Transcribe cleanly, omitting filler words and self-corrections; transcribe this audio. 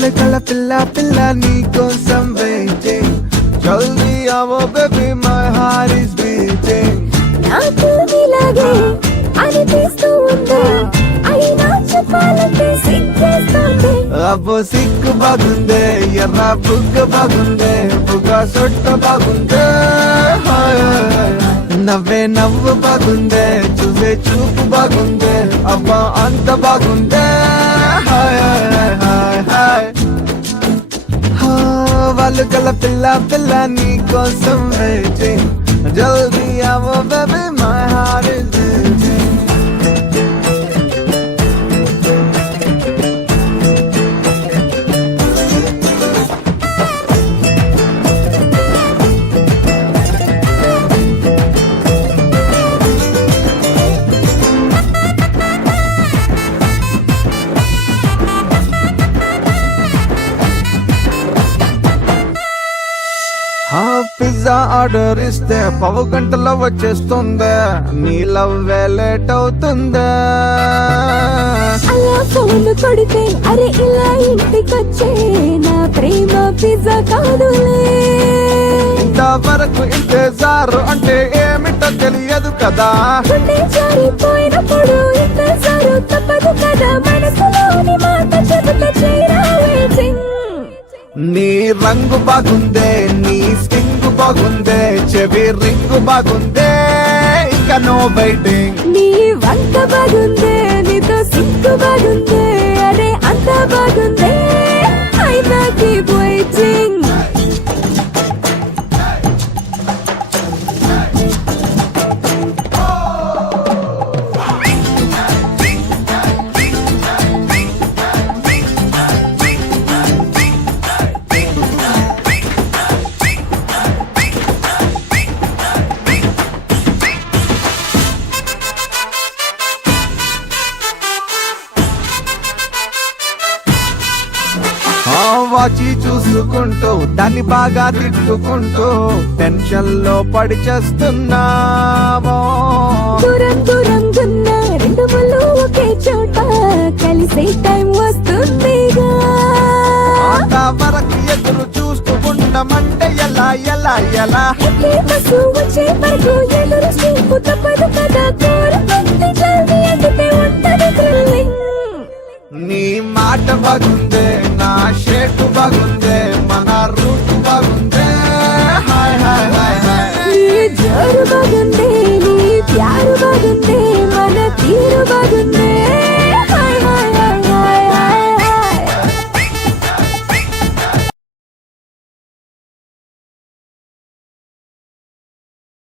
పలకల పిల్ల పిల్ల నీ కోసం వెయిటింగ్ జల్దీ అవో baby my heart is beating నాకు నీలాగే అనిపిస్తూ ఉంది అయినా చెప్పాలంటే సిగ్గేస్తుంది అబ్బో సిక్కు బాగుందే ఎర్ర బుగ్గ బాగుందే బుగ్గ సొట్ట బాగుందే హాయ్ నవ్వే నవ్వు బాగుందే చూసే చూపు బాగుందే అబ్బా అంత బాగుందే హాయ్ హాయ్ హాయ్ వాళ్ళు గల పిల్ల పిల్ల నీ కోసం వెయిటింగ్ జల్దీ అవో baby my heart is beating pizza order ఇస్తే పావు గంటలో వచ్చేస్తుందే నీ లవ్వే లేట్ అవుతుందే అలా ఫోన్ కొడితే అరే ఇలా ఇంటికొచ్చే నా ప్రేమ పిజ్జా కాదులే ఇంతవరకు ఇంతజారు అంటే ఏమిటో తెలియదు కదా గుండె జారిపోయినప్పుడు ఇంతసారు తప్పదు కదా మనసులోని మాట చెబుతా చేయరా waiting. నీ రంగు బాగుందే నీ స్కింగ్ బాగుందే చెవి రింగు బాగుందే ఇక నో బైటింగ్ నీ వంక బాగుందే నీతో సిగ్గు బాగుందే అరే అంత బాగుందే అయినా keep waiting. వాచి చూసుకుంటూ దాన్ని బాగా తిట్టుకుంటూ టెన్షన్ లో పడి చేస్తున్నావో దూరం దూరంగున్న రెండు ముళ్ళు ఒకే చోట కలిసే టైం వస్తుందిగా వరకు ఎదురు చూస్తూ ఉండమంటే ఎలా ఎలా ఎలా ఎక్కే బస్సు వచ్చే వరకు ఎదురు చూపు తప్పదు కదా కోరుకుంది జల్దీ ఎదితే ఉంటది థ్రిల్లింగ్ నీ మాట బాగుందే